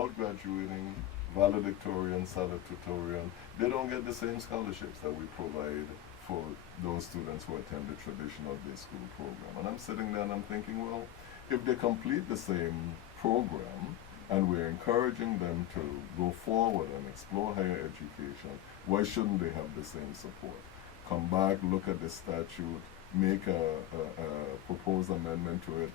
without graduating valedictorian, salutatorian, they don't get the same scholarships that we provide for those students who attend the traditional day school program. And I'm sitting there and I'm thinking, well, if they complete the same program and we're encouraging them to go forward and explore higher education, why shouldn't they have the same support? Come back, look at the statute, make a proposed amendment to it,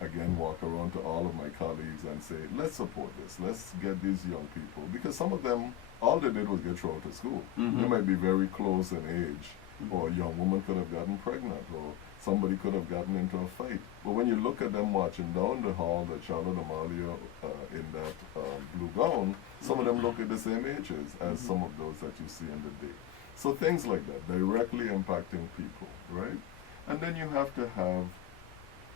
again walk around to all of my colleagues and say, let's support this, let's get these young people, because some of them, all they did was get thrown out of school. They might be very close in age, or a young woman could have gotten pregnant, or somebody could have gotten into a fight. But when you look at them marching down the hall, that Charlotte Amalia in that blue gown, some of them look at the same ages as some of those that you see in the day. So things like that, directly impacting people, right? And then you have to have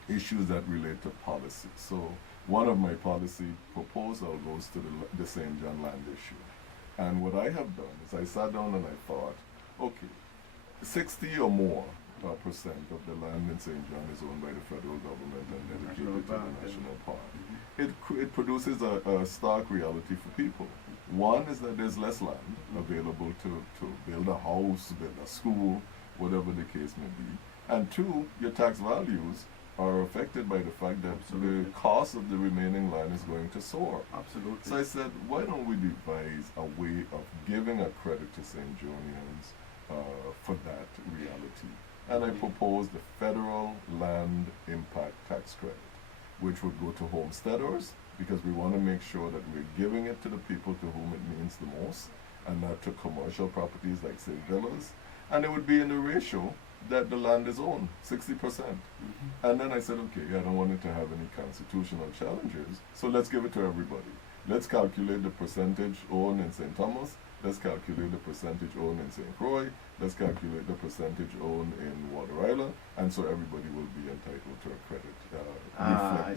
issues that relate to policy. So one of my policy proposal goes to the St. John land issue. And what I have done is I sat down and I thought, okay, 60 or more percent of the land in St. John is owned by the federal government and dedicated to the national park. It produces a stark reality for people. One is that there's less land available to build a house, build a school, whatever the case may be. And two, your tax values are affected by the fact that the cost of the remaining land is going to soar. Absolutely. So I said, why don't we devise a way of giving a credit to St. Johnians for that reality? And I proposed the federal land impact tax credit, which would go to homesteaders, because we want to make sure that we're giving it to the people to whom it means the most, and not to commercial properties like, say, villas. And it would be in the ratio that the land is owned, 60%. And then I said, okay, I don't want it to have any constitutional challenges, so let's give it to everybody. Let's calculate the percentage owned in St. Thomas, let's calculate the percentage owned in St. Croix, let's calculate the percentage owned in Water Island, and so everybody will be entitled to a credit.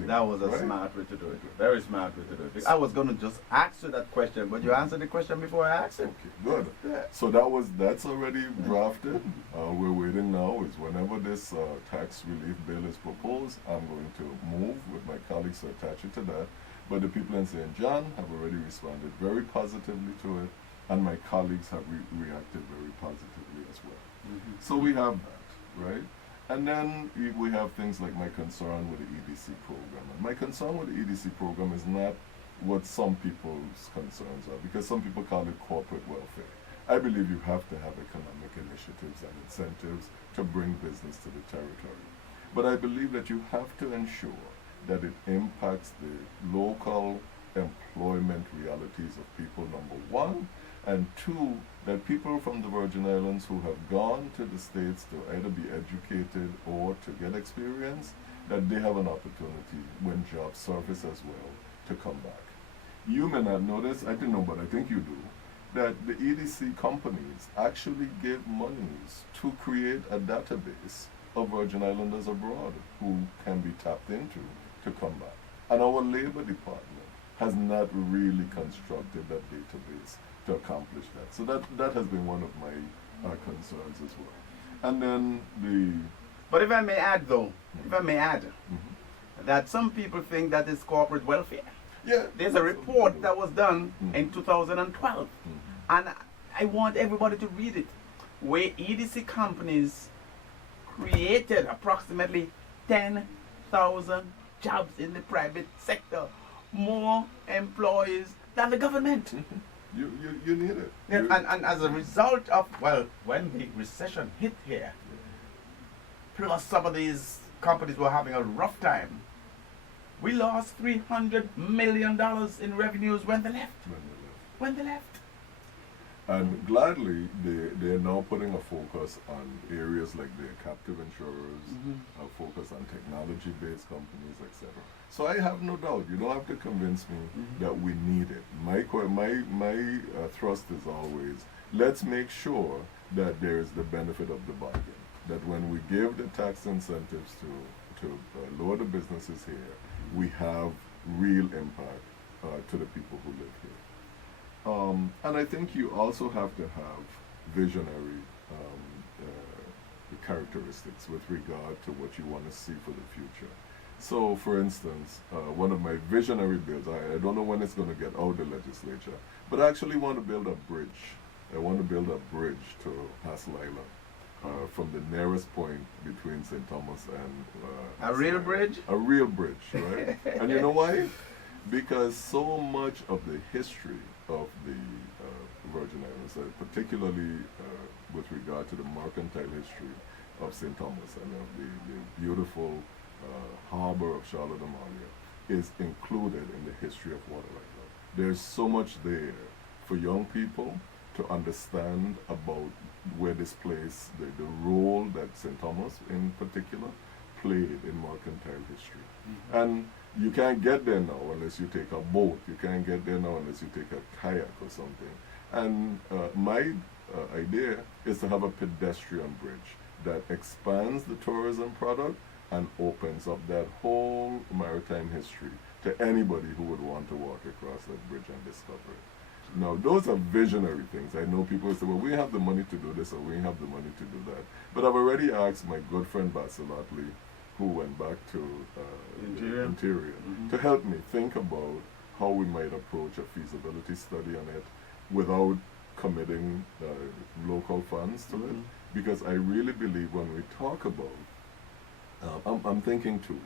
That was a smart way to do it. Very smart way to do it. I was going to just ask you that question, but you answered the question before I asked it. Okay, good. Yeah. So that's already drafted. We're waiting now is whenever this tax relief bill is proposed, I'm going to move with my colleagues to attach it to that. But the people in St. John have already responded very positively to it, and my colleagues have reacted very positively as well. So we have that, right? And then we have things like my concern with the EDC program. And my concern with the EDC program is not what some people's concerns are, because some people call it corporate welfare. I believe you have to have economic initiatives and incentives to bring business to the territory. But I believe that you have to ensure that it impacts the local employment realities of people, number one, and two, that people from the Virgin Islands who have gone to the States to either be educated or to get experience, that they have an opportunity when jobs surface as well to come back. You may not know this, I don't know, but I think you do, that the EDC companies actually give monies to create a database of Virgin Islanders abroad who can be tapped into to come back. And our Labor Department has not really constructed that database to accomplish that. So that has been one of my concerns as well. And then But if I may add though, that some people think that is corporate welfare. Yeah. There's a report that was done in 2012, and I want everybody to read it, where EDC companies created approximately 10,000 jobs in the private sector, more employees than the government. You need it. And as a result of, when the recession hit here, plus some of these companies were having a rough time, we lost $300 million in revenues when they left. And gladly, they're now putting a focus on areas like their captive insurers, a focus on technology-based companies, etc. So I have no doubt. You don't have to convince me that we need it. My thrust is always, let's make sure that there is the benefit of the bargain. That when we give the tax incentives to lower the businesses here, we have real impact to the people who live here. And I think you also have to have visionary characteristics with regard to what you want to see for the future. So, for instance, one of my visionary bills, I don't know when it's going to get out of the legislature, but I actually want to build a bridge. I want to build a bridge to Haslila from the nearest point between St. Thomas and a real bridge? A real bridge, right? And you know why? Because so much of the history of the Virgin Islands, particularly with regard to the mercantile history of St. Thomas and of the beautiful harbor of Charlotte Amalia, is included in the history of Waterloo. There's so much there for young people to understand about where this place, the role that St. Thomas in particular played in mercantile history. Mm-hmm. And you can't get there now unless you take a boat. You can't get there now unless you take a kayak or something. And my idea is to have a pedestrian bridge that expands the tourism product and opens up that whole maritime history to anybody who would want to walk across that bridge and discover it. Now, those are visionary things. I know people say, well, we have the money to do this or we have the money to do that. But I've already asked my good friend Basil Otley, who went back to Interior mm-hmm. to help me think about how we might approach a feasibility study on it without committing local funds to mm-hmm. it. Because I really believe when we talk about, I'm thinking too,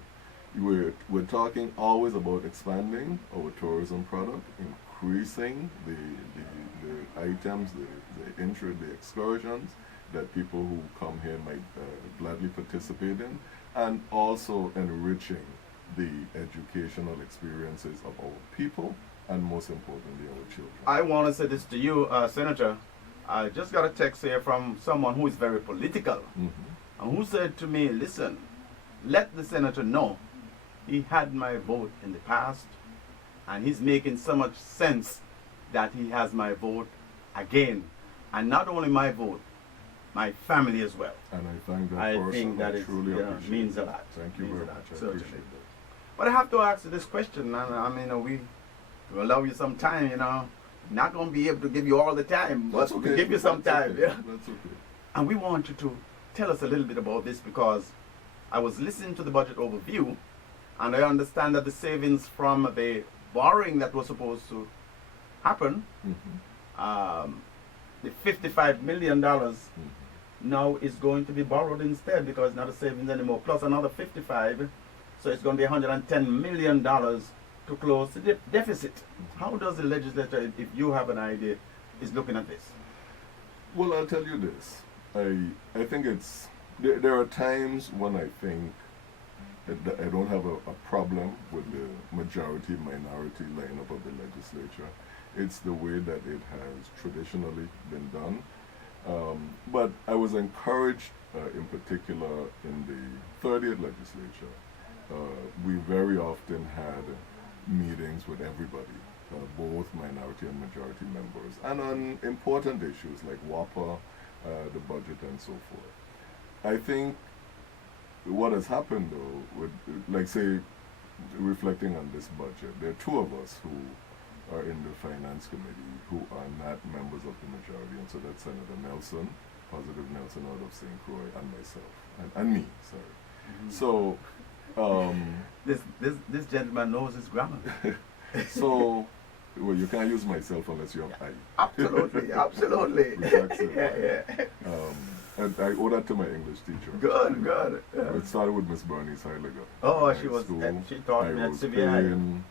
we're talking always about expanding our tourism product, increasing the items, the excursions that people who come here might gladly participate in, and also enriching the educational experiences of our people, and most importantly, our children. I want to say this to you, Senator. I just got a text here from someone who is very political, mm-hmm. and who said to me, listen, let the senator know he had my vote in the past, and he's making so much sense that he has my vote again. And not only my vote, my family as well. And I thank that I person. think that it means a lot. Thank you very much. I certainly. appreciate that. But I have to ask you this question, and I mean, we allow you some time, you know. Not going to be able to give you all the time, but okay. we'll give you some time. Okay. Yeah? That's okay. And we want you to tell us a little bit about this, because I was listening to the budget overview, and I understand that the savings from the borrowing that was supposed to happen, mm-hmm. The $55 million mm-hmm. now is going to be borrowed instead, because it's not a savings anymore, plus another 55, so it's going to be $110 million to close the deficit. Mm-hmm. How does the legislature, if you have an idea, is looking at this? Well, I'll tell you this. I think it's, there are times when I think I don't have a problem with the majority-minority lineup of the legislature. It's the way that it has traditionally been done. But I was encouraged, in particular, in the 30th legislature. We very often had meetings with everybody, both minority and majority members, and on important issues like WAPA, the budget, and so forth. I think what has happened, though, with, like, say, reflecting on this budget, there are two of us who are in the Finance Committee who are not members of the majority, and so that's Senator Nelson, Positive Nelson out of St. Croix, and myself, and me, sorry. Mm-hmm. So, this gentleman knows his grammar. So, well, you can't use myself unless you have I. Absolutely, absolutely. Yeah. And I owe that to my English teacher. Good, good. Yeah. It started with Miss Bernice Heidegger. Oh, she was. She taught me at CVI.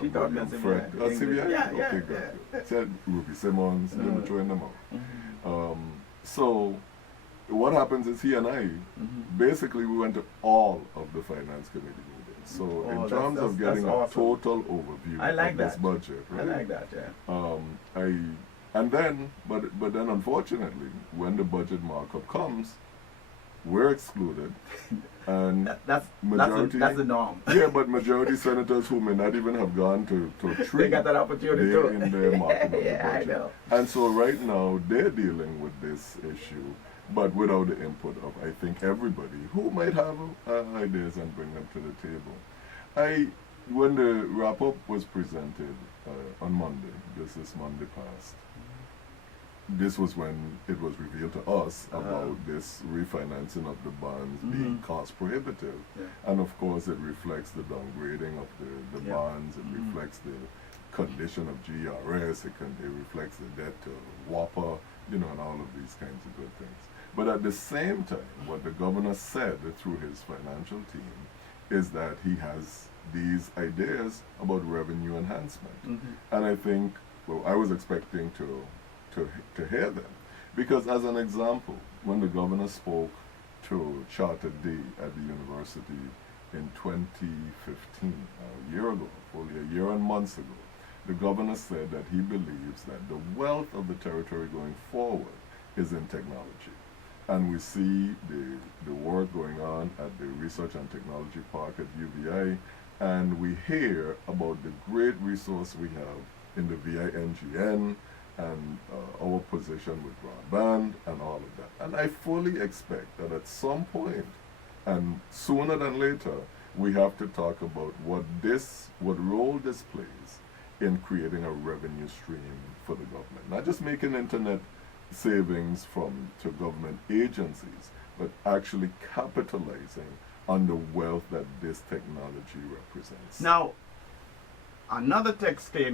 She taught me at CVI. Yeah. Okay, good. Said Ruby Simmons. Didn't join them out. Mm-hmm. So, what happens is he and I, mm-hmm. basically, we went to all of the Finance Committee meetings. So, in terms of getting a total overview of this budget, right? I like that. Yeah. And then, but then unfortunately, when the budget markup comes, we're excluded, and that's the norm. Yeah, but majority senators who may not even have gone to treat, they got that opportunity they're in their markup of the budget. I know. And so right now they're dealing with this issue, but without the input of, I think, everybody who might have ideas and bring them to the table. When the wrap-up was presented on Monday, this Monday past, this was when it was revealed to us about this refinancing of the bonds being cost prohibitive. Yeah. And of course, it reflects the downgrading of the bonds, it reflects the condition of GRS, it reflects the debt to WAPA, and all of these kinds of good things. But at the same time, what the governor said through his financial team is that he has these ideas about revenue enhancement. And I think, well, I was expecting to hear them. Because as an example, when the governor spoke to Charter D at the university in 2015, a year ago, fully a year and months ago, the governor said that he believes that the wealth of the territory going forward is in technology. And we see the work going on at the Research and Technology Park at UVI, and we hear about the great resource we have in the VINGN, and our position with broadband and all of that. And I fully expect that at some point, and sooner than later, we have to talk about what role this plays in creating a revenue stream for the government. Not just making internet savings to government agencies, but actually capitalizing on the wealth that this technology represents. Now, another text came